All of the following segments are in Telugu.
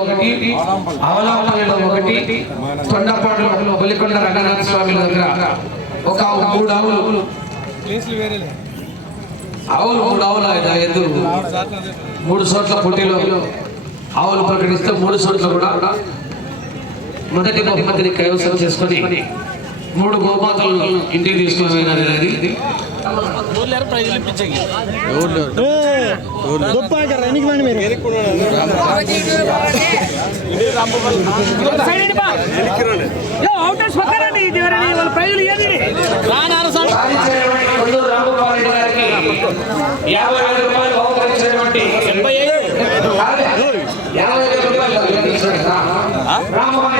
ఒకటి అవలాపల్లిలో ఒకటి కొండపాడులో బలికొండ రంగనాథ స్వామి దగ్గర ఒక మూడు ఆవులు. ఆవులు మూడు ఆవులు ఎద్దు? మూడు చోట్ల పోటీలో ఆవులు ప్రకటిస్తే మూడు చోట్ల కూడా మొదటి బహుమతిని కైవసం చేసుకొని మూడు గోమాతలను ఇంటికి తీసుకుని పోయినది యాభై వేల రూపాయలు బహుకరించినటువంటి కాదే, యాభై వేల రూపాయలు బహుకరించినటువంటి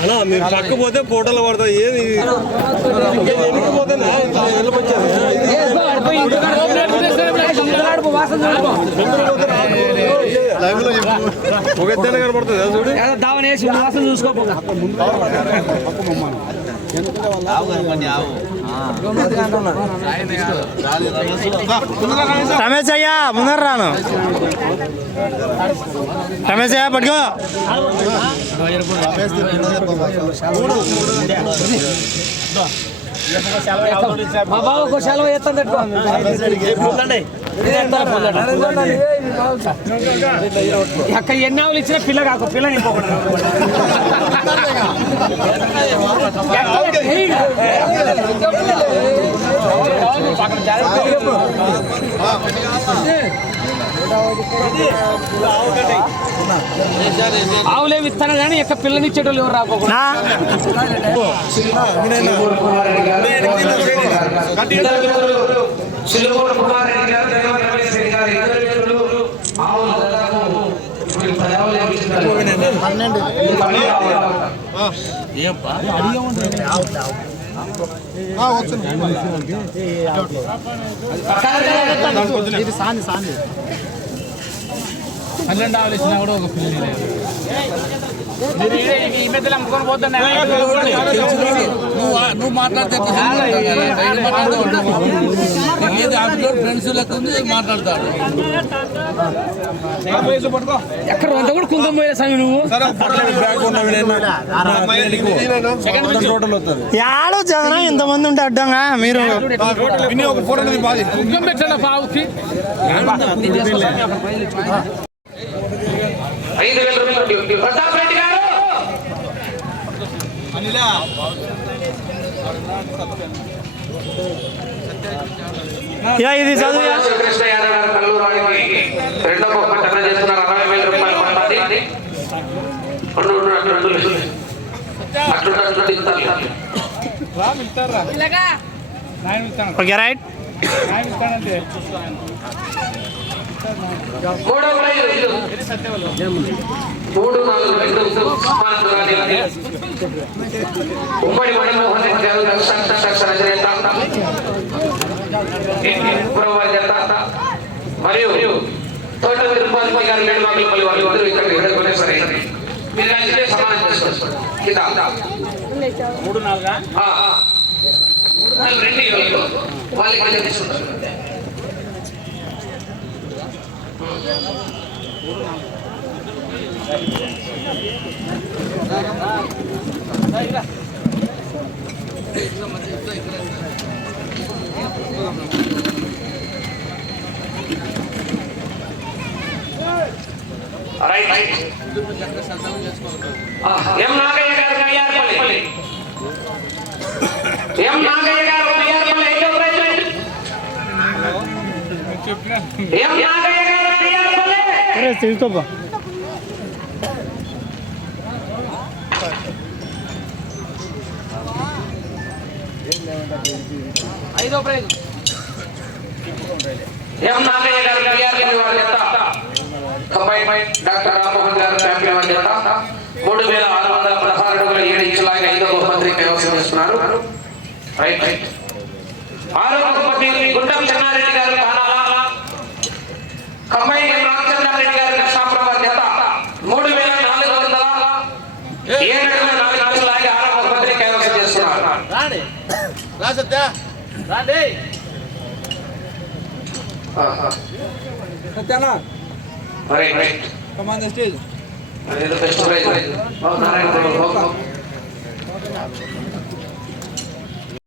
అలా మీరు పక్క పోతే ఫోటోలు పడతాయి. ఏది? ఎన్నికి పోతే ఒక ఎత్తైన కనపడుతుంది చూడు. దావన్ వేసి వాసన చూసుకోపోగా రమేష్ అయ్యా ముందర రాను. రమేష్ అయ్యా పట్టుకో. మా బావకు సెలవు ఎత్తండి అక్క ఎన్ని ఆవులు ఇచ్చినా పిల్ల కాకు పిల్ల నింపకూడదు ఆవులేమి ఇస్తాను కానీ ఎక్క పిల్లనిచ్చేటోళ్ళు ఎవరు కుమారెడ్డి గారు, గారు, ఇద్దరు మిత్రులు, ఆవులు దాదాపు ఇప్పుడు పది ఆవులు ఏమిస్తున్నారు? ఈ పన్నెండు ఆవులు. పన్నెండు ఆవులు ఇచ్చినా కూడా ఒక పిల్ల లేదు. అమ్ముకొని పోతున్నా. నువ్వు మాట్లాడితే ఏది ఫ్రెండ్స్ లెక్క మాట్లాడతాడు. ఎక్కడ అంతా కూడా కుందం పోయే స్వామి నువ్వు? యాడో చదరా ఇంతమంది ఉంటే అడ్డంగా? మీరు కుందం పెట్టాల ఐదు వేల రూపాయలు. గారు యా ఇది చదువు యా. కృష్ణ యాదవ్ గారు కల్లూరానికి రెండో బహుమతి అందజేస్తున్నారు అరవై వేల రూపాయలు పట్టాలి రెండు రెండు రెండు రెండు లక్షలు. అట్లు అట్లు ఇస్తారు ఓకే రైట్ మూడో ప్రైజ్ మూడు నాలుగు రెండు దురాని ఉమ్మడి మణిమోహన్ రెడ్డి గారు పురవారి మరియు తోట తిరుపతి గారు మేడమాకులపల్లి వాళ్ళు అందరూ ఇక్కడ విడుదల సరే మీరు నచ్చితే సమానం చేసుకోండి కింద మూడు నాలుగా. రెండు. వాళ్ళకి తీసుకుంటారు ఎం నాగయ్య గారు ఎం నాగయ్య గారు ఐదో ప్రైజ్ ఎం నాగయ్య గారు కళ్యాణపల్లి ఐదో ప్రైజ్ ఎం గారు టీఆర్పీ వారి చేత కంబైన్ డాక్టర్ రామ్మోహన్ గారు ఛాంపియన్ వారి చేత మూడు వేల ఆరు వందల పదహారు అడుగుల ఏడు ఇంచులాగా ఐదో బహుమతి కైవసం చేస్తున్నారు రైట్ రైట్ ఆరో బహుమతి గుండం చెన్నారెడ్డి గారు కంబైన్ ఎం రామచంద్రారెడ్డి గారు వారి చేత మూడు వేల నాలుగు వందల ఏడు అడుగుల నాలుగు ఇంచులాగా ఆరో బహుమతి కైవసం చేస్తున్నారు. రాండి రా సత్య రాండి ఆహా. సత్యానా right right come on stage.